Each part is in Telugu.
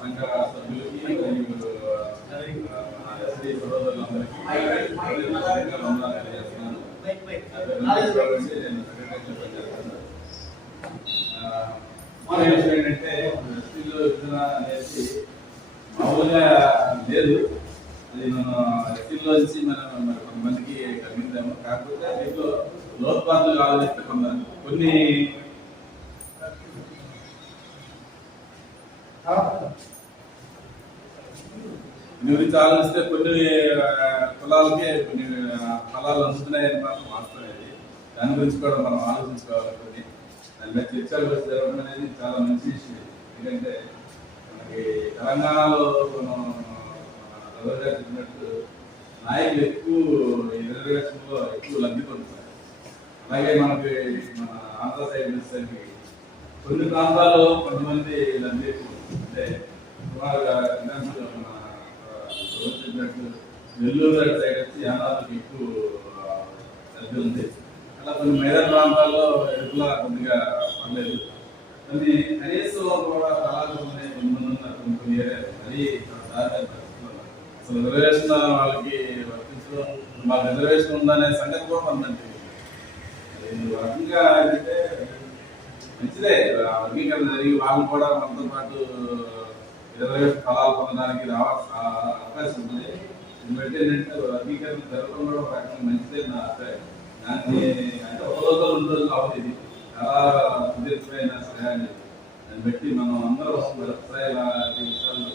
సంఘ సభ్యులకి మరియు మన తెలియజేస్తున్నాను. మన విషయం ఏంటంటే ఎస్సీలో విభజన అనేది మామూలుగా లేదు అది మనం ఎస్సీలో నుంచి మనం మరి కొంతమందికి కాకపోతే దీంట్లో లోపాలు ఆలోచిస్తే కొంత కొన్ని దీని ఆలోచిస్తే కొన్ని ఆ, కులాలకే కొన్ని ఫలాలు అందుతున్నాయని మాత్రం వాస్తవం దాని గురించి కూడా మనం ఆలోచించుకోవాలి. కొన్ని దాని మీద చర్చలు జరగడం అనేది చాలా మంచి విషయం ఎందుకంటే మనకి తెలంగాణలో మనం రవీంద్ర చెప్పినట్టు నాయకులు ఎక్కువ రిజర్వేషన్లో ఎక్కువ లబ్ధి పొందుతారు. అలాగే మనకి మన ఆంధ్ర సైడ్ చూసేసరికి కొన్ని ప్రాంతాల్లో కొంతమంది లబ్ధి ఎక్కువ అంటే సుమారుగా నెల్లూరు సైడ్ వచ్చి యానాదులకు ఎక్కువ ఆ, ఉంది. అలా కొన్ని మైదాన ప్రాంతాల్లో ఎరుపుల కొద్దిగా పర్లేదు. కొన్ని కనీసం కూడా కళాలు కొన్ని మంది ఉన్నారు కొన్ని కొన్ని ఏరియాలు. అది అసలు రిజర్వేషన్ వాళ్ళకి వర్తించడం మాకు రిజర్వేషన్ ఉందనే సంగతి కూడా కొంతమంది రకంగా అయితే మంచిదే అంగీకరణ వాళ్ళు కూడా మనతో పాటు ఇరవై ఫలాలు పొందడానికి రావ అవకాశం ఉంది. ఎందుకంటే బట్టి ఏంటంటే వర్గీకరణ జరగడం కూడా ఒక రకంగా మంచిదే నా అభిప్రాయం. దాన్ని అంటే ఒక రోజు రెండు రోజులు అవ్వదు చాలా సుదీర్ఘమైన సహాయాన్ని దాన్ని బట్టి మనం అందరూ వ్యవసాయ విషయాలు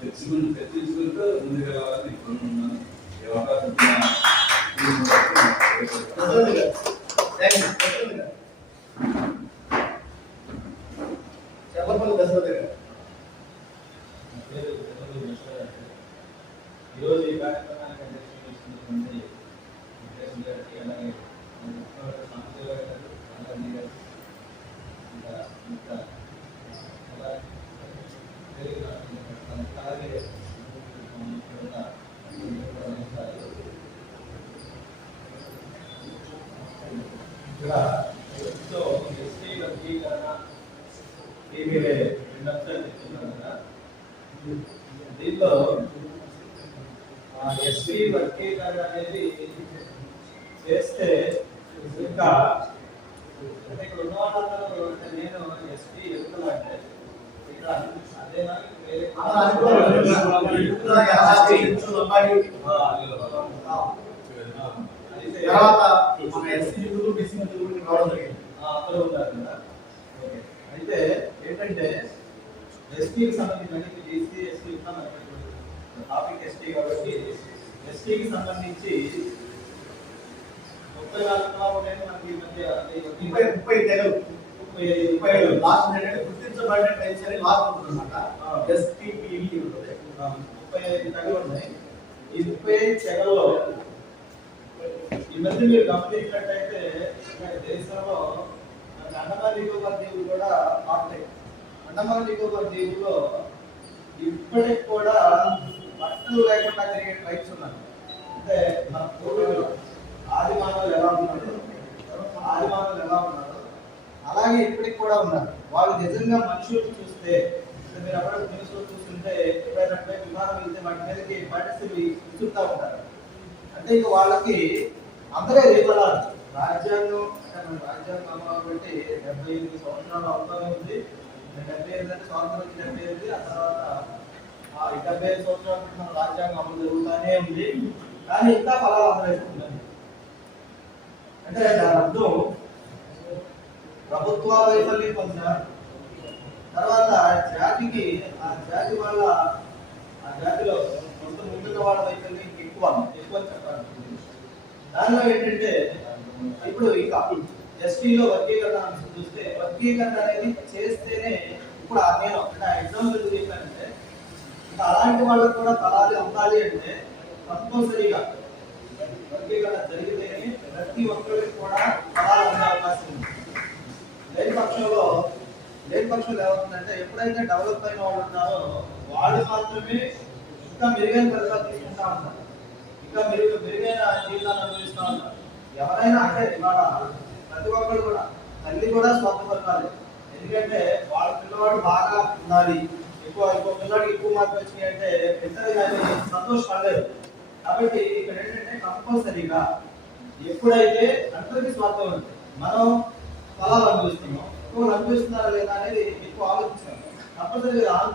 తెచ్చుకుని చర్చించుకుంటూ ముందుకెళ్ళాలని కోరుకుంటున్నాను. ఈ అవకాశం Thank you. దశరథ గారు తర్వాత మన ఎస్సీ నిధులు, బీసీ నిధులు కూడా రావడం జరిగింది. అందరూ ఉన్నారు కదా అయితే ఏంటంటే ఎస్టీకి సంబంధించి బీసీ ఎస్టీ టాపిక్ ఎస్టీ కాబట్టి ఎస్టీకి సంబంధించి ముప్పై నాలుగు కులాలు మనకి మధ్య ముప్పై ముప్పై తెగలు ముప్పై ఏడు లాస్ట్ ఏంటంటే గుర్తించబడిన ట్రైబ్స్ అని లాస్ట్ ఉంటుందన్నమాట. ఎస్టీపీఈ ఉంటుంది. ముప్పై ఐదు ఉన్నాయి? ఈ ముప్పై ఐదు తెగల్లో ఈ మధ్య మీరు గమనించినట్టయితే మన దేశంలో అండమాన్ నికోబార్ దీవులు కూడా ఆపుతాయి అండమాన్ నికోబార్ దీవుల్లో ఇప్పటికి కూడా బట్టలు లేకుండా తిరిగే ట్రైబ్స్ ఉన్నారు. అంటే మన పూర్వీకులు ఆది ఎలా ఉన్నారు ఆదిమానవులు ఎలా ఉన్నారు? అలాగే ఇప్పటికి కూడా ఉన్నారు. వాళ్ళు నిజంగా మనుషులు చూస్తే మీరు అక్కడ న్యూస్లో చూస్తుంటే ఎప్పుడైనా విమానం వెళ్తే వాటి మీదకి పరిస్థితి విసురుతూ ఉంటారు. అంటే ఇక వాళ్ళకి అందరే రేపలాడు రాజ్యాంగం అంటే మన రాజ్యాంగం కాబట్టి డెబ్బై ఎనిమిది సంవత్సరాలు అవుతానే ఉంది. డెబ్బై ఎనిమిది అంటే స్వాతంత్రం వచ్చి డెబ్బై ఎనిమిది ఆ తర్వాత ఆ డెబ్బై ఐదు సంవత్సరాల మన రాజ్యాంగం అమలు జరుగుతూనే ఉంది. కానీ ఇంకా ఫలాలు అందరూ అంటే దాని అర్థం ప్రభుత్వాల వైఫల్యం పొందారు తర్వాత జాతికి ఆ జాతి వల్ల ఆ జాతిలో కొంత ముందున్న వాళ్ళ వైఫల్యం ఎక్కువ ఎక్కువ చెప్పాలి. దానిలో ఏంటంటే ఇప్పుడు ఇంకా ఎస్టీలో వర్గీకరణ చూస్తే వర్గీకరణ అనేది చేస్తేనే ఇప్పుడు ఆ నేను ఒక ఎగ్జాంపుల్ చెప్పానంటే ఇంకా అలాంటి వాళ్ళకు కూడా ఫలాలు అమ్మాలి అంటే కంపల్సరీగా వర్గీకరణ జరిగితేనే ప్రతి ఒక్కరికి కూడా తలాలు ఉండే అవకాశం ఉంది. లేని పక్షంలో లేని పక్షంలో ఏమవుతుందంటే ఎప్పుడైతే డెవలప్ అయిన వాళ్ళు ఉన్నారో వాళ్ళు మాత్రమే ఇంకా మెరుగైన ఫలితాలు తీసుకుంటా ఉంటారు. ఇంకా మెరుగు మెరుగైన జీవితాన్ని అనుభవిస్తూ ఉంటారు. ఎవరైనా అంటే ఇవాళ ప్రతి ఒక్కరు కూడా తల్లి కూడా స్వార్థపడాలి ఎందుకంటే వాళ్ళ పిల్లవాడు బాగా ఉండాలి. ఎక్కువ ఎక్కువ పిల్లవాడికి ఎక్కువ మార్కులు వచ్చినాయి అంటే ఇద్దరు కానీ సంతోషపడలేదు కాబట్టి ఇక్కడ ఏంటంటే కంపల్సరీగా ఎప్పుడైతే అందరికీ స్వార్థం ఉంది మనం ఫలాలు అనుభవిస్తున్నాం ఎక్కువ అనుభవిస్తున్నారా లేదా అనేది ఎక్కువ ఆలోచించాలి కంపల్సరీగా వాళ్ళు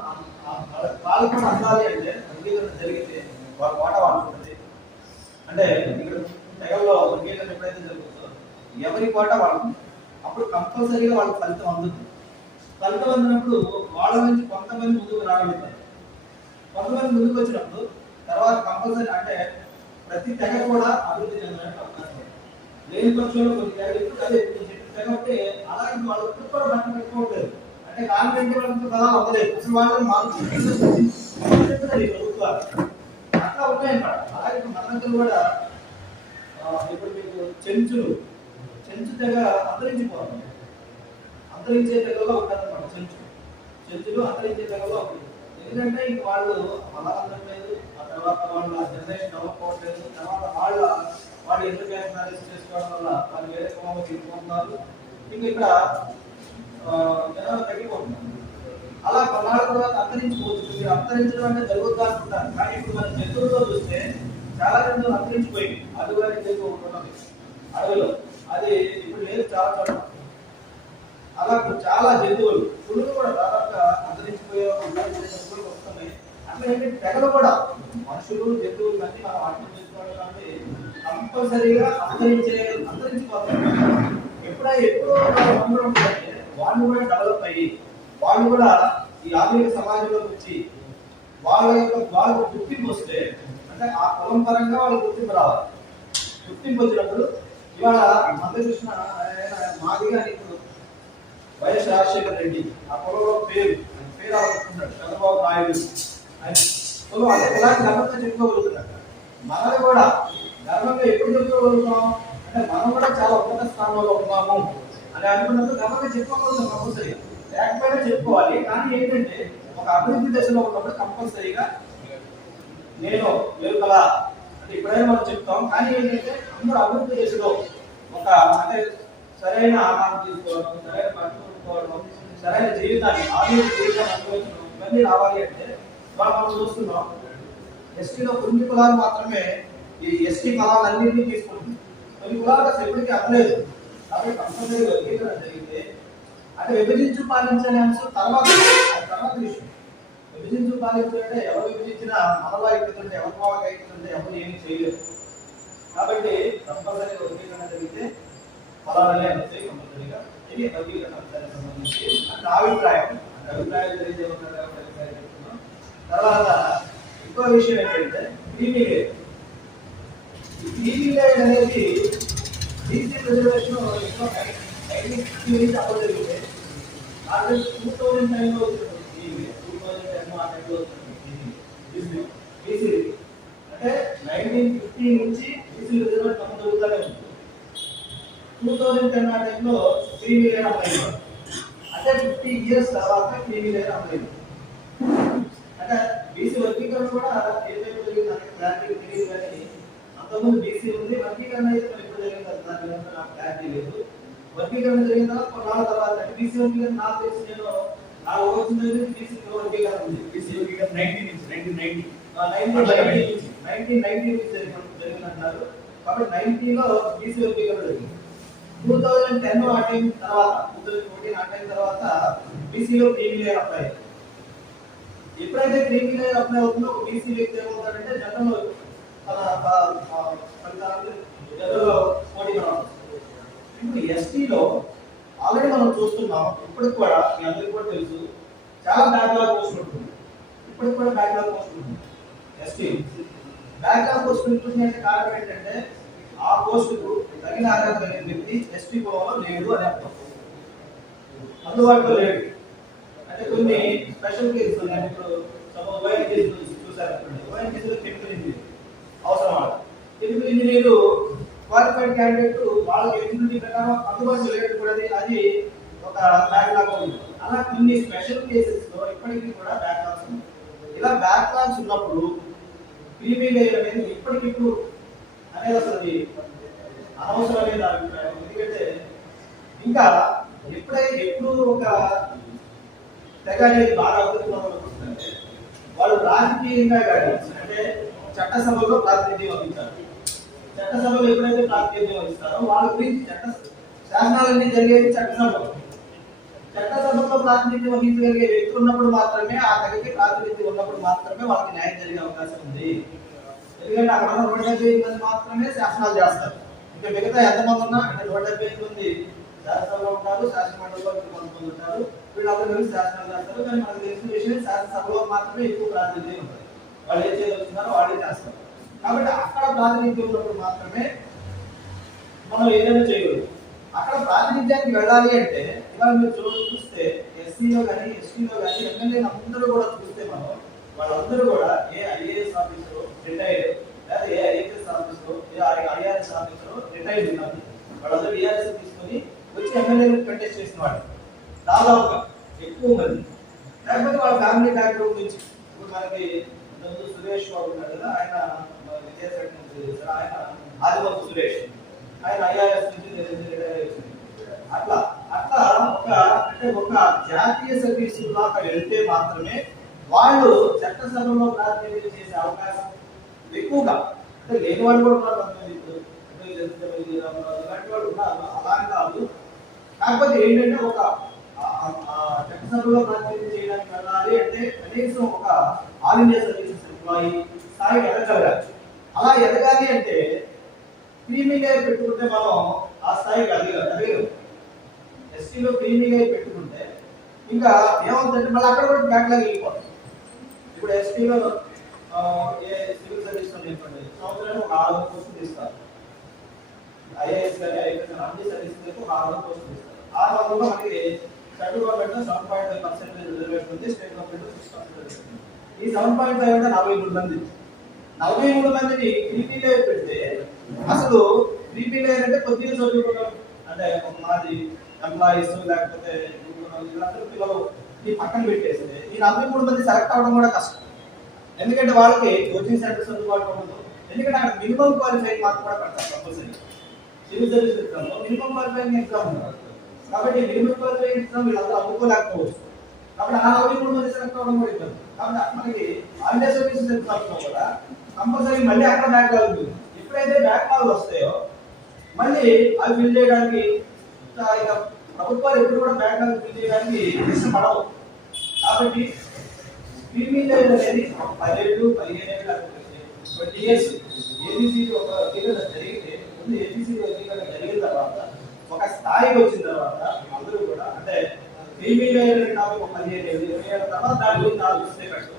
వాళ్ళ- కూడా అందాలి అంటే అంగీకరణ జరిగితే వాళ్ళ వాట వాళ్ళకుంటుంది అంటే ఇక్కడ తెగల్లో అంగీకరణ ఎప్పుడైతే జరుగుతుందో ఎవరి కోట వాళ్ళకు అప్పుడు కంపల్సరీగా వాళ్ళకి ఫలితం అందుతుంది. ఫలితం అందినప్పుడు వాళ్ళ నుంచి కొంతమంది ముందుకు రాగలుగుతారు. కొంతమంది ముందుకు వచ్చినప్పుడు తర్వాత కంపల్సరీ అంటే ప్రతి తెగ కూడా అభివృద్ధి చెందడానికి అవకాశం లేని పక్షంలో కొన్ని తెగలు అదే నేను చెప్పిన తెగ ఉంటే అలాగే వాళ్ళ ఇప్పుడు కూడా బట్టలు అంటే కాన్వెంట్ వాళ్ళకి బలాలు అవ్వలేదు. అసలు వాళ్ళు మాకు అట్లా ఉన్నాయన్నమాట అలాగే ఇప్పుడు కూడా ఇప్పుడు మీకు చెంచులు చెంచు తెగ అంతరించిపోతుంది అంతరించే తెగలో ఉంటారన్నమాట చెంచు. చెంచులు అంతరించే తెగలో ఉంటుంది. ఎందుకంటే ఇంక వాళ్ళు బలాలు లేదు ఆ తర్వాత వాళ్ళు ఆ జనరేషన్ డెవలప్ అవ్వట్లేదు తర్వాత వాళ్ళ వాళ్ళు ఇంటర్నేషనల్ మ్యారేజ్ చేసుకోవడం వల్ల వాళ్ళు వేరే కుటుంబంలో తీసుకుంటున్నారు ఇక్కడ జనాలు తగ్గిపోతున్నారు. అలా కొన్నాళ్ళ తర్వాత అంతరించుకోవచ్చు మీరు అంతరించడం అంటే జరుగుద్దా అనుకుంటారు కానీ ఇప్పుడు మన జంతువులతో చూస్తే చాలా జంతువులు అంతరించిపోయింది అడుగు అనే జంతువు ఉంటుంది అడవిలో. అది ఇప్పుడు లేదు చాలా చోట్ల. అలా చాలా జంతువులు పులులు కూడా దాదాపుగా అంతరించిపోయే జంతువులు వస్తున్నాయి. అట్లా ఏంటంటే తెగలు కూడా మనుషులు జంతువులు అన్ని మనం అర్థం చేసుకోవడం కాబట్టి కంపల్సరీగా అంతరించే అంతరించిపోతారు కూడా ఎక్కువ వాళ్ళు అందరూ వాళ్ళు కూడా డెవలప్ అయ్యి వాళ్ళు కూడా ఈ ఆధునిక సమాజంలోకి వచ్చి వాళ్ళ యొక్క వాళ్ళకు గుర్తింపు వస్తే అంటే ఆ కులం పరంగా వాళ్ళ గుర్తింపు రావాలి. గుర్తింపు వచ్చినప్పుడు ఇవాళ మంద చూసిన ఆయన మాదిగా ఇప్పుడు వైఎస్ రాజశేఖర రెడ్డి ఆ కులంలో పేరు ఆయన పేరు ఆలోచిస్తున్నాడు చంద్రబాబు నాయుడు ఆయన కులం అంటే కులాన్ని గర్వంగా చెప్పుకోగలుగుతున్నాడు మనది కూడా గర్వంగా ఎప్పుడు చెప్పుకోగలుగుతాం? అంటే మనం కూడా చాలా ఉన్నత స్థానంలో ఉన్నాము అని అనుకున్నప్పుడు గర్వంగా చెప్పుకోగలుగుతాం కంపల్సరీగా లేకపోయినా చెప్పుకోవాలి. కానీ ఏంటంటే ఒక అభివృద్ధి దశలో ఉన్నప్పుడు కంపల్సరీగా నేను వెలుపల అంటే ఇప్పుడైనా మనం చెప్తాం. కానీ ఏంటంటే అందరూ అభివృద్ధి దశలో ఒక అంటే సరైన ఆహారం తీసుకోవడం సరైన పట్టుకోవడం సరైన జీవితాన్ని ఆధునిక జీవితాన్ని అనుభవించడం ఇవన్నీ రావాలి అంటే మనం మనం చూస్తున్నాం ఎస్టీలో కొన్ని కులాలు మాత్రమే ఈ ఎస్టీ కులాలన్నింటినీ తీసుకుంటుంది కొన్ని కులాలకు ఎప్పటికీ అవ్వలేదు కాబట్టి కంపల్సరీ వర్గీకరణ జరిగితే అంటే విభజించు పాలించని అంశం తర్వాత తర్వాత విషయం. విభజించు పాలించాలంటే ఎవరు విభజించినా మనలో అయిపోతుంటే ఎవరి మావకి అయిపోతుంటే ఎవరు ఏమి చేయలేదు కాబట్టి కంపల్సరీగా వర్గీకరణ జరిగితే ఫలాలనే వస్తాయి కంపల్సరీగా ఇది వర్గీకరణ అంశానికి సంబంధించి అంటే అభిప్రాయం. అంటే అభిప్రాయం జరిగితే కాబట్టి అభిప్రాయం తర్వాత ఇంకో విషయం ఏంటంటే క్రీమీ లేయర్ అనేది బీసీ రిజర్వేషన్ నుంచి టూ థౌజండ్ నైన్లో వచ్చింది టూ థౌజండ్ టెన్ ఆ టైంలో వచ్చింది బీసీ అంటే నైన్టీన్ ఫిఫ్టీ నుంచి బీసీ రిజర్వేషన్ అమలు జరుగుతూనే ఉంది. టూ థౌజండ్ టెన్ ఆ టైంలో అమలైంది అంటే ఫిఫ్టీ ఇయర్స్ తర్వాత అమలైంది అంటే బీసీ వర్గీకరణ కూడా ఏదైతే జరిగింది అనేది క్లారిటీ తెలియదు కానీ అంతకుముందు బీసీ ఉంది. వర్గీకరణ అయితే మరి ఎప్పుడు జరిగింది అది దాని మీద నాకు క్లారిటీ లేదు. వర్గీకరణ జరిగిన తర్వాత కొన్నాళ్ళ తర్వాత బీసీ వర్గీకరణ నాకు తెలిసి నేను నాకు వచ్చింది బీసీ వర్గీకరణ ఉంది. బీసీ వర్గీకరణ నైన్టీన్ నుంచి నైన్టీన్ నైన్టీ నైన్టీన్ నైన్టీ నుంచి జరిగినన్నారు కాబట్టి నైన్టీలో బీసీ వర్గీకరణ జరిగింది. టూ థౌజండ్ టెన్ ఆ టైం తర్వాత టూ థౌజండ్ ఫోర్టీన్ ఆ టైం తర్వాత బీసీలో క్రీమీ లేయర్ అప్లై. ఎప్పుడైతే క్రీమీ లేయర్ అప్లై అవుతుందో ఒక బీసీ వ్యక్తి ఏమవుతాడంటే జనరల్ ఇప్పుడు ఎస్టీలో ఆల్రెడీ మనం చూస్తున్నాం ఇప్పటికి కూడా మీ అందరికీ కూడా తెలుసు చాలా బ్యాక్లాగ్ పోస్ట్ ఉంటుంది. ఇప్పటికి కూడా బ్యాక్లాగ్ పోస్ట్ ఉంటుంది. ఎస్టీ బ్యాక్లాగ్ పోస్ట్ ఉంటుంది అంటే కారణం ఏంటంటే ఆ పోస్టుకు తగిన అర్హత కలిగిన వ్యక్తి ఎస్టీ కులంలో లేడు అని అర్థం. అందుబాటులో లేడు. అంటే కొన్ని స్పెషల్ కేసులు ఉన్నాయి ఇప్పుడు సపోజ్ వైన్ కేసులు చూసారు వైన్ కేసులో కెమికల్ ఇంజనీర్ అవసరం ఎందుకు కెమికల్ క్వాలిఫైడ్ క్యాండిడేట్ వాళ్ళకి ఎలిజిబిలిటీ ప్రకారం అందుబాటులో లేడు కూడా అది- ఒక ఒక బ్యాక్లాగ్ ఉంది. అలా కొన్ని స్పెషల్ కేసెస్లో ఇప్పటికీ కూడా బ్యాక్లాగ్స్ ఉన్నాయి. ఇలా బ్యాక్లాగ్స్ ఉన్నప్పుడు క్రీమీ అనేది ఇప్పటికిప్పుడు అనేది అసలు అనవసరమైన అభిప్రాయం. ఎందుకంటే ఇంకా ఎప్పుడైతే ఎప్పుడు ఒక తెగ అనేది బాగా అవుతుంది వస్తుందంటే వాళ్ళు రాజకీయంగా కానీ అంటే చట్టసభలో ప్రాతినిధ్యం వహించారు చట్టసభలో ఎప్పుడైతే ప్రాతినిధ్యం వహిస్తారో వాళ్ళ గురించి చట్ట శాసనాలన్నీ జరిగేది చట్టసభ. చట్టసభలో ప్రాతినిధ్యం వహించగలిగే వ్యక్తి ఉన్నప్పుడు మాత్రమే ఆ తెగకి ప్రాతినిధ్యం ఉన్నప్పుడు మాత్రమే వాళ్ళకి న్యాయం జరిగే అవకాశం ఉంది. ఎందుకంటే అక్కడ ఉన్న నూట డెబ్బై ఎనిమిది మంది మాత్రమే శాసనాలు చేస్తారు. ఇంకా మిగతా ఎంతమంది ఉన్నా అంటే నూట డెబ్బై ఎనిమిది మంది శాసనసభలో ఉంటారు శాసనమండలిలో కొంతమంది ఉంటారు. వీళ్ళందరూ శాసనాలు చేస్తారు. కానీ మనకు తెలిసిన విషయం శాసనసభలో మాత్రమే ఎక్కువ ప్రాతినిధ్యం ఉంటుంది. వాళ్ళు ఏం చేయగలుగుతున్నారో వాళ్ళే చేస్తారు. కాబట్టి అక్కడ ప్రాతినిధ్యం ఉన్నప్పుడు మాత్రమే మనం ఏదైనా చేయగలం అక్కడ ప్రాతినిధ్యానికి వెళ్ళాలి అంటే ఇవాళ మీరు చూ చూస్తే ఎస్సీలో కానీ ఎస్టీలో కానీ ఎమ్మెల్యేలు అందరూ కూడా చూస్తే మనం వాళ్ళందరూ కూడా ఏ ఐఏఎస్ ఆఫీసర్ రిటైర్డ్ లేదా ఏ ఐఏఎస్ ఆఫీసర్ ఏ ఐఆర్ఎస్ ఆఫీసర్ రిటైర్డ్ ఉన్నారు వాళ్ళందరూ ఈఆర్ఎస్ తీసుకొని వచ్చి ఎమ్మెల్యేలు కంటెస్ట్ చేసిన వాళ్ళు. దాదాపుగా ఎక్కువ మంది. లేకపోతే వాళ్ళ ఫ్యామిలీ బ్యాక్గ్రౌండ్ నుంచి. ఇప్పుడు మనకి ఇంతకుముందు సురేష్ బాబు ఉన్నాడు కదా ఆయన మన నుంచి చేశారు. ఆయన ఆదిమూలపు సురేష్. ఆయన ఐఆర్ఎస్ నుంచి రిటైర్ అయ్యింది అట్లా అట్లా ఒక అంటే ఒక జాతీయ సర్వీసు దాకా వెళ్తే మాత్రమే వాళ్ళు చట్టసభలో ప్రాతినిధ్యం చేసే అవకాశం ఎక్కువగా. అంటే లేని వాళ్ళు కూడా ఉన్నారు కొంతమంది ఇప్పుడు. ఇలాంటి వాళ్ళు ఉన్నారు. అలా కాదు కాకపోతే ఏంటంటే ఒక చట్టసభలో ప్రాతినిధ్యం చేయడానికి వెళ్ళాలి అంటే కనీసం ఒక ఆల్ ఇండియా సర్వీసెస్ ఎంప్లాయీ స్థాయి ఎదగలగాలి అలా ఎదగాలి అంటే క్రీమీ లేయర్ పెట్టుకుంటే మనం ఆ స్థాయికి ఎదగ ఎదగలేము ఎస్టీలో క్రీమీ లేయర్ పెట్టుకుంటే ఇంకా ఏమవుతుందంటే మళ్ళీ అక్కడ కూడా బ్యాక్లాగ్ వెళ్ళిపోతుంది. ఇప్పుడు ఎస్టీలో ఏ సివిల్ సర్వీస్ చెప్పండి సంవత్సరానికి ఒక ఆరు వందల పోస్టులు తీస్తారు. ఐఏఎస్ కానీ ఐపీఎస్ కానీ అన్ని సర్వీస్ ఒక ఆరు వందల పోస్టులు ఇస్తారు ఆరు వందలు మనకి central government seven point five percentage reservation ఉంది స్టేట్ గవర్నమెంట్ సిక్స్ పర్సెంటేజ్ ఈ సెవెన్ పాయింట్ ఫైవ్ అంటే నలభై మూడు మంది. నలభై మూడు మందిని త్రీపీ లేయర్ పెడితే అసలు త్రీపీ లేయర్ అంటే కొద్దిగా చదువుకోవడం అంటే ఒక మాది ఎంప్లాయీస్ లేకపోతే పిల్లలు ఈ పక్కన పెట్టేస్తే ఈ నలభై మూడు మంది సెలెక్ట్ అవ్వడం కూడా కష్టం. ఎందుకంటే వాళ్ళకి కోచింగ్ సెంటర్స్ అందుబాటులో ఉండదు ఎందుకంటే అక్కడ మినిమం క్వాలిఫైడ్ మార్క్ కూడా పెడతారు కంపల్సరీ సివిల్ సర్వీస్ ఎగ్జామ్లో మినిమం క్వాలిఫైయింగ్ ఎగ్జామ్ కాబట్టి మినిమం క్వాలిఫైయింగ్ ఎగ్జామ్ వీళ్ళందరూ అమ్ముకోలేకపోవచ్చు. కాబట్టి ఆ నలభై మూడు మంది సెలెక్ట్ అవ్వడం కూడా ఇబ్బంది కాబట్టి మనకి ఆంధ్ర సర్వీసెస్ ఎగ్జామ్స్లో కూడా కంపల్సరీ మళ్ళీ అక్కడ బ్యాక్ లాగ్ ఉంటుంది. ఎప్పుడైతే బ్యాక్ లాగ్ వస్తాయో మళ్ళీ అవి ఫిల్ చేయడానికి ఇక ప్రభుత్వాలు ఎప్పుడు కూడా బ్యాక్ లాగ్ ఫిల్ చేయడానికి ఇష్టపడవు కాబట్టి క్రిమినల్ అనేది పదిహేడు పదిహేను ఏళ్ళు ట్వంటీ ఇయర్స్. ఏబిసి ఒక వర్గీకరణ జరిగితే ముందు ఏబిసి వర్గీకరణ జరిగిన తర్వాత ఒక స్థాయికి వచ్చిన తర్వాత అందరూ కూడా అంటే క్రిమినల్ టాపిక్ ఒక పదిహేను ఇరవై ఏళ్ళ తర్వాత దాని గురించి ఆలోచిస్తే పెట్టు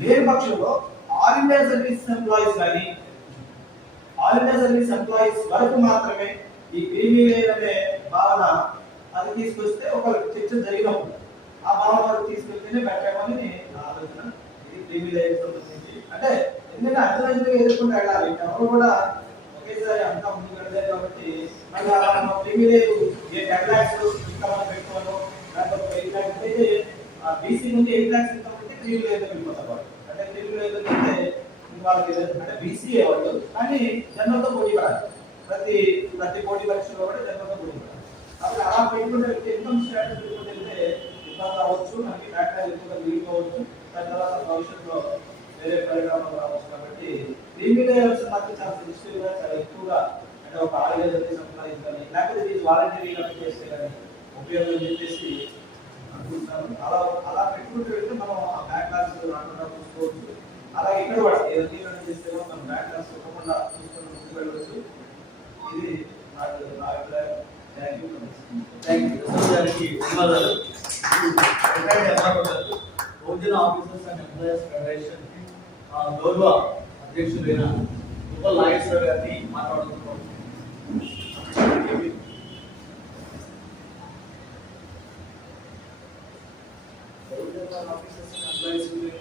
లేని పక్షంలో ఆల్ ఇండియా సర్వీస్ ఎంప్లాయీస్ కానీ ఆల్ ఇండియా సర్వీస్ ఎంప్లాయీస్ వరకు మాత్రమే ఈ క్రీమీ లేయర్ అనే భావన అది తీసుకొస్తే ఒక చర్చ జరిగినప్పుడు ఆ భావన వరకు తీసుకెళ్తేనే పెట్టామని నా ఆలోచన. ఇది క్రీమీ లేయర్ సంబంధించి అంటే ఎందుకంటే అంతరంజుగా ఎదుర్కొంటూ వెళ్ళాలి. ఎవరు కూడా ఒకేసారి అంతా ముందుకు వెళ్ళలేదు కాబట్టి మళ్ళీ అలా మనం క్రిమినల్ ఏ టెన్ ల్యాక్స్ ఇంకా మనం పెట్టుకోను లేకపోతే ఎయిట్ ల్యాక్స్ అయితే బీసీ ముందు ఎయిట్ ల్యాక్స్ ఇన్కమ్ ఉంటే తెలుగు లేదు వెళ్ళిపోతారు అంటే తెలుగు లేదు అంటే వాళ్ళకి అంటే బీసీ వాళ్ళు కానీ జనరల్తో పోటీ పడాలి. ప్రతి ప్రతి పోటీ పరీక్షలో కూడా జనరల్తో పోటీ పడాలి. కాబట్టి అలా పెట్టుకుంటే వ్యక్తి ఇన్కమ్ స్ట్రాటజీ పెట్టుకుంటే ఇబ్బంది రావచ్చు మనకి బ్యాక్లాగ్ ఎక్కువగా మిగిలిపోవచ్చు దాని తర్వాత భవిష్యత్తులో వేరే పరిణామాలు రావచ్చు కాబట్టి దీని మీద మాత్రం చాలా సెన్సిటివ్గా చాలా ఎక్కువగా అంటే ఒక ఆరోగ్య సంపాదించాలి. లేకపోతే దీన్ని వాలంటీరీగా చేస్తే కానీ ఉపయోగం చెప్పేసి అనుకుంటున్నాను అలా అలా పెట్టుకుంటూ వెళ్తే మనం ఆ బ్యాక్లాగ్స్ రాకుండా చూసుకోవచ్చు అలా ఇక్కడ కూడా చేస్తే మనం బ్యాక్లాగ్స్ తప్పకుండా చూసుకొని ముందుకు వెళ్ళవచ్చు ఇది నాకు నా అభిప్రాయం థ్యాంక్ యూ థ్యాంక్ యూ గారికి ధన్యవాదాలు retired officers and employers federation గౌరవ అధ్యక్షులైన ఉప నాగేశ్వర గారిని మాట్లాడుతున్నాం. general officers and employees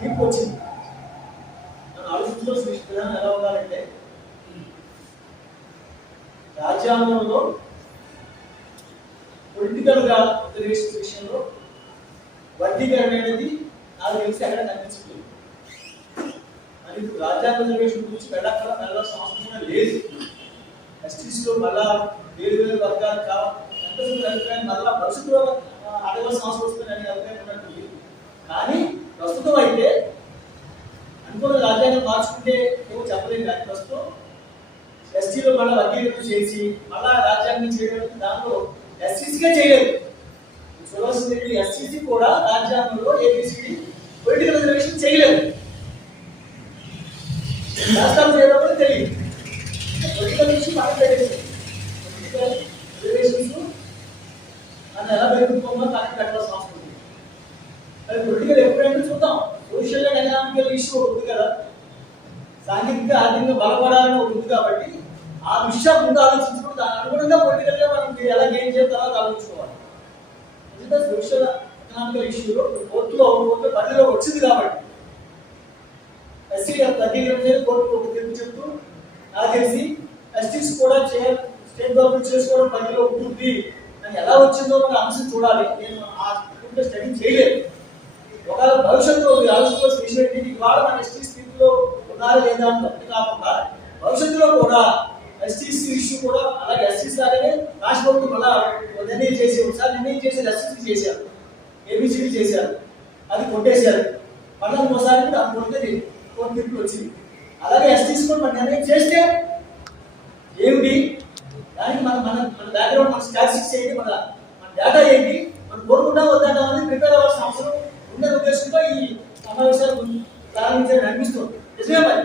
నాకు తీర్పు వచ్చింది నన్ను ఆలోచించవలసిన విధానం ఎలా ఉండాలంటే రాజ్యాంగంలో పొలిటికల్గా రిజర్వేషన్స్ విషయంలో వర్గీకరణ అనేది నాకు తెలిసి ఎక్కడ కనిపించలేదు మరి ఇప్పుడు రాజ్యాంగ రిజర్వేషన్ గురించి వెళ్ళక్కడ వెళ్ళాల్సిన అవసరం కూడా లేదు ఎస్టీస్లో మళ్ళా వేరు వేరు వర్గాలు కావాలి అభిప్రాయం మళ్ళా భవిష్యత్తులో ఆ, అడగాల్సిన అవసరం వస్తుంది అనే అభిప్రాయం ఉన్నట్టుంది కానీ ప్రస్తుతం అయితే అనుకున్న రాజ్యాంగం మార్చుకుంటే ఏమో చెప్పలేము కానీ ప్రస్తుతం ఎస్టీలో మళ్ళీ వర్గీకరణ చేసి మళ్ళా రాజ్యాంగం చేయడం దాంట్లో ఎస్సీసీగా చేయలేదు చూడాల్సింది ఎస్సీసీ కూడా రాజ్యాంగంలో ఏబిసిడి చేయలేదు. రాష్ట్రాలు చేయడం కూడా తెలియదు. పొలిటికల్ ఇష్యూ పక్కన పొలిటికల్ ఎలా పెరుగుతుందో పక్కన పెట్టాల్సిన అవసరం ఉంది. అది పొలిటికల్ ఎప్పుడైనా చూద్దాం. సోషల్ అండ్ ఎకనామికల్ ఇష్యూ ఉంది కదా. సాంఘిక ఆర్థికంగా బలపడాలని ఉంది కాబట్టి ఆ విషయం ముందు ఆలోచించుకుంటూ దాని అనుగుణంగా మనం ఎలా గెయిన్ చేయాలి తర్వాత ఆలోచించుకోవాలి. ఎందుకంటే సోషల్ ఎకనామికల్ ఇష్యూలో కోర్టులో కోర్టు పరిధిలో వచ్చింది కాబట్టి ఎస్సీ తగ్గించే కోర్టు ఒక తీర్పు చెప్తూ నాకు తెలిసి ఎస్టీస్ కూడా చేయాలి. స్టేట్ గవర్నమెంట్ చేసుకోవడం పరిధిలో ఉంటుంది. అని ఎలా వచ్చిందో మన అంశం చూడాలి. నేను ఆ స్టడీ చేయలేదు. ఒకవేళ భవిష్యత్తులో మీరు ఆలోచించాల్సిన విషయం ఏంటి ఇవాళ మన ఎస్టీ స్థితిలో ఉన్నారా లేదా అని ఒకటి కాకుండా భవిష్యత్తులో కూడా ఎస్టీసీ ఇష్యూ కూడా అలాగే ఎస్సీస్ లాగానే రాష్ట్ర ప్రభుత్వం మళ్ళా నిర్ణయం చేసి ఒకసారి నిర్ణయం చేసి ఎస్సీసీ చేశారు ఏబిసిడి చేశారు అది కొట్టేశారు. మళ్ళీ ఇంకోసారి దాని కొట్టేది కోర్టు తీర్పులు వచ్చింది అలాగే ఎస్టీసీ కూడా మనం నిర్ణయం చేస్తే ఏమిటి? దానికి మన మన మన బ్యాక్గ్రౌండ్ మన స్టాటిస్టిక్స్ ఏంటి? మన మన డేటా ఏంటి? మనం కోరుకుంటా వద్దా అనేది ప్రిపేర్ అవ్వాల్సిన అవసరం ఉందనే ఉద్దేశంతో ఈ సమావేశాలు ప్రారంభించాలని అనిపిస్తుంది. నిజమే మరి.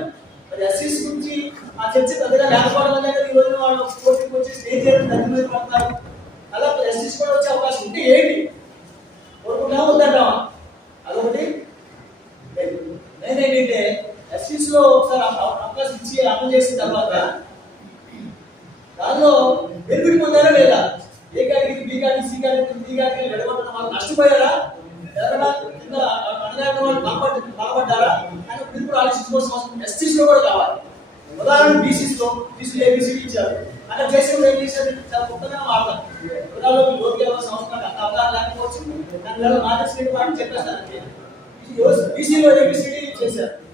మరి ఎస్సీస్ గురించి ఆ చర్చ పెద్దగా లేకపోవడం వల్ల ఈ రోజున వాళ్ళు కోర్టుకి వచ్చి స్టే చేయడం దగ్గర మీద పడతారు. అలా ఎస్సీస్ కూడా వచ్చే అవకాశం ఉంటే ఏంటి కోరుకుంటా వద్దంటామా? అదొక లేదు. నేనేంటంటే ఎస్సీస్ లో ఒకసారి అవ- అవకాశం ఇచ్చి అమలు చేసిన తర్వాత దానిలో బెనిఫిట్ పొందారా లేదా? A category B category C category D category విడగొట్టిన వాళ్ళు నష్టపోయారా? ఎవరైనా కింద అడగారిన వాళ్ళు బాగుపడ్డ బాగుపడ్డారా అని ఇప్పుడు ఆలోచించుకోవాల్సిన అవసరం కూడా కావాలి. ఉదాహరణ బీసీస్లో బీసీ ఏబీసీ ఇచ్చారు. అక్కడ చేసిన ఏం చేశారు? చాలా గొప్పగా వాడతాం లోకి అంత అవగాహన లేకపోవచ్చు. దాని మా చెప్పేస్తాను బీసీలో ఏబిసిడి చేశారు.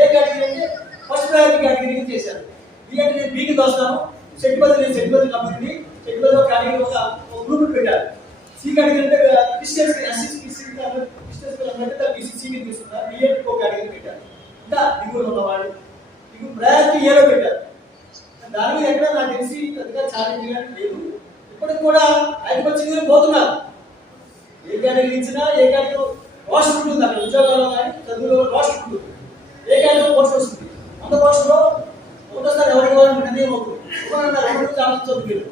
ఏ కేటగిరీ అంటే ఫస్ట్ ప్రయారిటీ కేటగిరీ చేశారు. బి అంటే నేను బీకి దోస్తాను సెట్టిపల్లి నేను సెట్టిపల్లి కంపెనీ సెట్టిపల్లి ఒక కేటగిరీ ఒక గ్రూప్ పెట్టారు. సి కేటగిరీ అంటే క్రిస్టియన్స్ ఎస్సీ క్రిస్టియన్స్ బీసీ సికి తీసుకున్నారు. బి ఒక కేటగిరీ పెట్టారు. ఇంకా దిగులు ఉన్నవాళ్ళు దిగులు ప్రయారిటీ ఏలో పెట్టారు. దాని మీద ఎక్కడ నాకు తెలిసి పెద్దగా ఛాలెంజ్ లేదు. ఇప్పటికి కూడా ఐదుపచ్చి పోతున్నారు. ఏ కేటగిరీ ఇచ్చినా ఏ కేటగిరీ రోషన్ ఉంటుంది అక్కడ ఉద్యోగాల్లో కానీ చదువులో రోషన్ ఉంటుంది. ఏ కేటగిరీ పోస్ట్ వస్తుంది అంత పోస్టులో ఒకటోసారి ఎవరికి ఇవ్వాలని నిర్ణయం రెండు ఆలోచించదు మీరు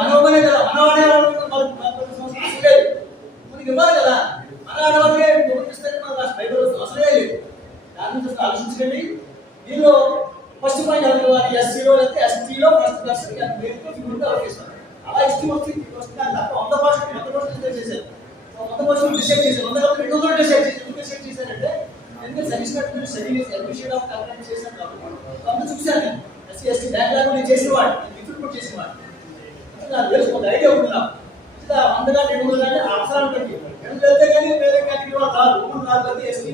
మన ఇవ్వనే కదా. మన వాడే అవసరం లేదు. మనకి ఇవ్వాలి కదా. మన ఆడవాళ్ళకే ఇస్తే మనకు అసలు బయట అవసరమే లేదు. దాని నుంచి అసలు ఆలోచించకండి. దీనిలో ఫస్ట్ పాయింట్ ఎవరికి ఇవ్వాలి? ఎస్సీలో లేకపోతే ఎస్టీలో ఫస్ట్ పర్సన్ ఫిఫ్టీ అలా ఇష్టం వచ్చి వస్తుంది తప్ప వంద పర్సెంట్ వంద పర్సెంట్ చేశారు. వంద పర్సెంట్ డిసైడ్ చేశారు. వంద కాబట్టి రెండు వందలు డిసైడ్ చేశారు. ఎందుకంటే సర్వీస్ అడ్మిషన్ ఆఫ్ కంపెనీ చేశాను కాబట్టి. వంద చూశాను నేను. ఎస్సీ ఎస్టీ బ్యాంక్ లాగా నేను చేసిన వాడు నేను రిక్రూట్మెంట్ చేసిన వాడు నాకు తెలుసు ఒక ఐడియా ఉంది ఇట్లా వందగా రెండు వందలు కానీ అవసరాలు పెట్టి రెండు వెళ్తే కానీ వేరే కేటగిరీ వాళ్ళు రాదు ఊరు రాదు కాబట్టి ఎస్టీ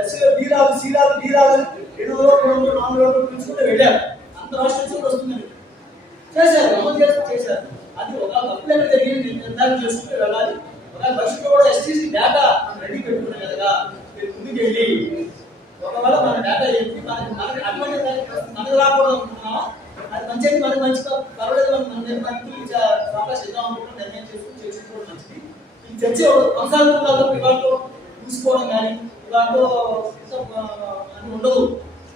ఎస్సీ బి రాదు సి రాదు డి రాదు రెండు వందలు రెండు వందలు నాలుగు వందలు పిలుచుకుంటే వెళ్ళారు. అంత రాష్ట్రం కూడా వస్తుంది చేశారు అమలు చేసి చేశారు. అది ఒక తప్పులు ఎక్కడ జరిగింది. నిర్ధారణ చేసుకుంటే వెళ్ళాలి. ఒక భవిష్యత్తులో కూడా ఎస్టీసీ డేటా రెడీ పెట్టుకున్నాం కదా. ముందుకు వెళ్ళి ఒకవేళ మన డేటా ఏంటి మనకి మనకి అటువంటి దానికి మనకు రాకూడదు అనుకుంటున్నాం అది మంచిది మనకి మంచి పర్వాలేదు మనం మన మీద మనకి ఇచ్చే అవకాశం ఇద్దాం అనుకుంటున్నాం నిర్ణయం చేసుకుని చర్చించుకోవడం మంచిది ఈ చర్చ కొనసాగుతున్న ఇవాళతో చూసుకోవడం కానీ ఇవాళతో అని ఉండదు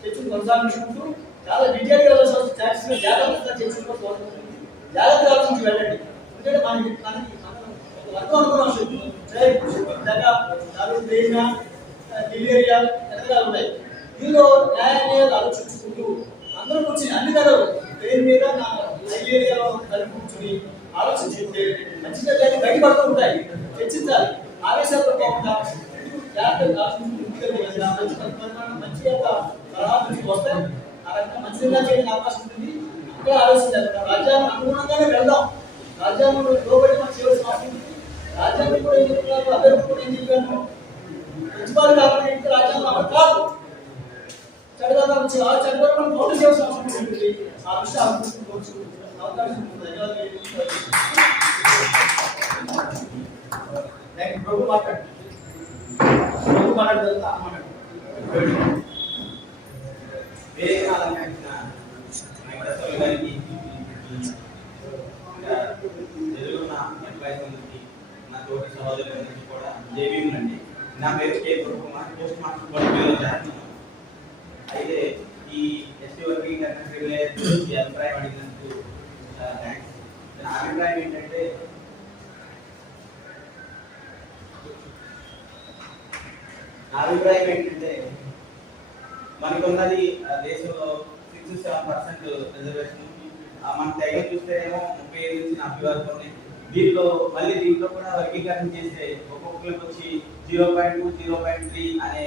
చర్చ కొనసాగించుకుంటూ చాలా డీటెయిల్గా జాగ్రత్తగా జాగ్రత్తగా చేసుకుంటూ జాగ్రత్తగా ఆలోచించి వెళ్ళండి ఎందుకంటే మనకి మనకి మనం ఒక వర్గం అనుకున్నాం జై జగ నాలుగు దేశ గిలేరియా రకరకాలు ఉన్నాయి దీనిలో న్యాయాలు ఆలోచించుకుంటూ అందరూ కూర్చుని అన్ని కలరు దేని మీద నా నైజీరియాలో కలిపి కూర్చుని ఆలోచించుకుంటే మంచిగా దాన్ని బయటపడుతూ ఉంటాయి. చర్చించాలి. ఆవేశాలతో పోకుండా జాగ్రత్తగా ఆలోచించుకుంటూ మంచి పరిపాలన, మంచి యొక్క సలహాలు వస్తాయి ఆ రకంగా మంచిగా చేయడానికి అవకాశం ఉంటుంది. అక్కడ ఆలోచించాలి. రాజ్యాంగం అనుగుణంగానే వెళ్దాం. రాజ్యాంగంలో లోబడి మనం చేయవలసిన అవసరం ఉంది. రాజ్యాంగం కూడా ఏం చెప్తున్నారు? అందరూ కూడా ఏం చెప్పాను ప్రిన్సిపాల్ కాబట్టి రాజ్యాంగం కాదు చట్టబద్ధం వచ్చి ఆ చట్టబద్ధం మనం పౌరులు చేయాల్సిన అవసరం ఉంటుంది ఆ విషయం ఆలోచించుకోవచ్చు అవకాశం ఉంటుంది ప్రభు మాట్లాడు ప్రభు మాట్లాడదు మాట్లాడు వేరే గారికి ఎదురున్న ఎంప్లాయీస్ అందరికీ నా తోటి సహోదరులందరికీ కూడా జేబీ ఉండండి నా పేరు K Kumar post master political చేస్తున్నాను అయితే ఈ ఎస్టీ వర్కింగ్ ఈ అభిప్రాయం అడిగినందుకు థ్యాంక్స్ నా అభిప్రాయం ఏంటంటే నా అభిప్రాయం ఏంటంటే మనకున్నది ఆ, దేశంలో సిక్స్ సెవెన్ పర్సెంట్ రిజర్వేషన్ మన తెగ చూస్తేనేమో ముప్పై ఐదు నుంచి నలభై వరకు ఉన్నాయి. దీంట్లో మళ్ళీ దీంట్లో కూడా వర్గీకరణ చేస్తే ఒక్కొక్కరికి వచ్చి zero point two zero point three అనే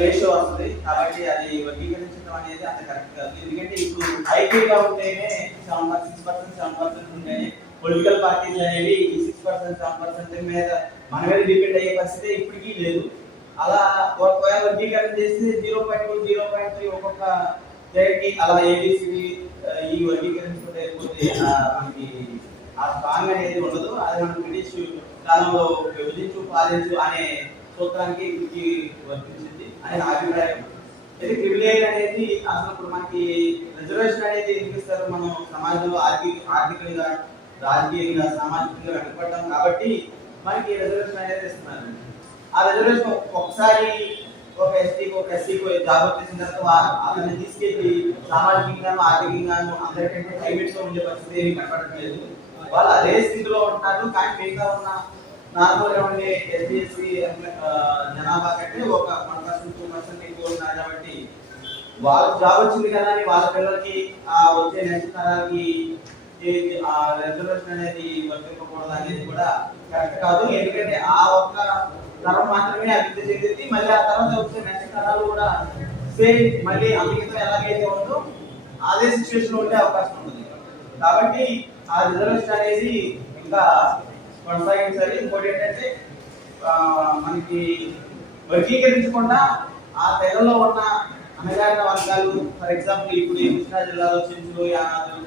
రేషియో వస్తుంది. కాబట్టి అది వర్గీకరించడం అనేది అంత కరెక్ట్ కాదు. ఎందుకంటే ఇప్పుడు ఐపీగా ఉంటేనే seven six percent seven percent ఉంటేనే పొలిటికల్ పార్టీస్ అనేవి సిక్స్ పర్సెంట్ సెవెన్ పర్సెంట్ మీద మన మీద డిపెండ్ అయ్యే పరిస్థితి ఇప్పటికీ లేదు. అలా ఒకవేళ వర్గీకరణ చేస్తే zero point two zero point three ఒక్కొక్క అలా ఏబిసిడి ఈ వర్గీకరించుకుంటే మనకి ఆ స్ట్రాంగ్ అనేది ఉండదు. అది మనం బ్రిటిష్ కాలంలో విభజించు పాలించు అనే సూత్రానికి ఇది వర్తించింది అని నా అభిప్రాయం. ఇది ప్రివిలేజ్ అనేది అసలు ఇప్పుడు మనకి రిజర్వేషన్ అనేది ఎందుకు ఇస్తారు? మనం సమాజంలో ఆర్థిక ఆర్థికంగా రాజకీయంగా సామాజికంగా వెనకబడ్డాం కాబట్టి మనకి రిజర్వేషన్ అనేది ఇస్తున్నారు. ఆ రిజర్వేషన్ ఒకసారి ఒక ఎస్టీకి ఒక ఎస్సీకి జాబ్ వచ్చేసిన తర్వాత అతన్ని తీసుకెళ్ళి సామాజికంగాను ఆర్థికంగాను అందరికంటే ప్రైవేట్గా ఉండే పరిస్థితి ఏమీ కనపడట్లేదు. వాళ్ళు అదే స్థితిలో ఉంటారు. కానీ మిగతా ఉన్న నార్మల్ ఏమంటే ఉండే జనాభా కంటే ఒక వన్ పర్సెంట్ టూ పర్సెంట్ ఎక్కువ ఉన్నారు కాబట్టి వాళ్ళకి జాబ్ వచ్చింది కదా అని వాళ్ళ పిల్లలకి ఆ వచ్చే నెక్స్ట్ తరానికి ఆ రిజర్వేషన్ అనేది వర్తింపకూడదు అనేది కూడా కరెక్ట్ కాదు. ఎందుకంటే ఆ ఒక్క తరం మాత్రమే అభివృద్ధి చెందింది. మళ్ళీ ఆ తర్వాత వచ్చే నెక్స్ట్ తరాలు కూడా సేమ్ మళ్ళీ అమెరికా ఎలాగైతే ఉందో అదే సిచ్యువేషన్ ఉండే అవకాశం ఉంటుంది కాబట్టి ఆ రిజర్వేషన్ అనేది ఇంకా కొనసాగించాలి. ఇంకోటి ఏంటంటే మనకి వర్గీకరించకుండా ఆ తెగలో ఉన్న అనగారిన వర్గాలు ఫర్ ఎగ్జాంపుల్ ఇప్పుడు కృష్ణా జిల్లాలో చించులు యానాదులు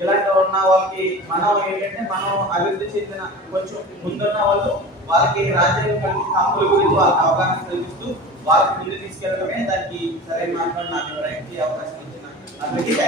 ఇలాంటి ఉన్న వాళ్ళకి మనం ఏంటంటే మనం అభివృద్ధి చెందిన కొంచెం ముందున్న వాళ్ళు వాళ్ళకి రాజ్యాంగం కలిగిన హక్కుల గురించి వాళ్ళకి అవగాహన కల్పిస్తూ వాళ్ళకి ముందు తీసుకెళ్ళడమే దానికి సరైన మార్గం నా అభిప్రాయానికి అవకాశం Thank you.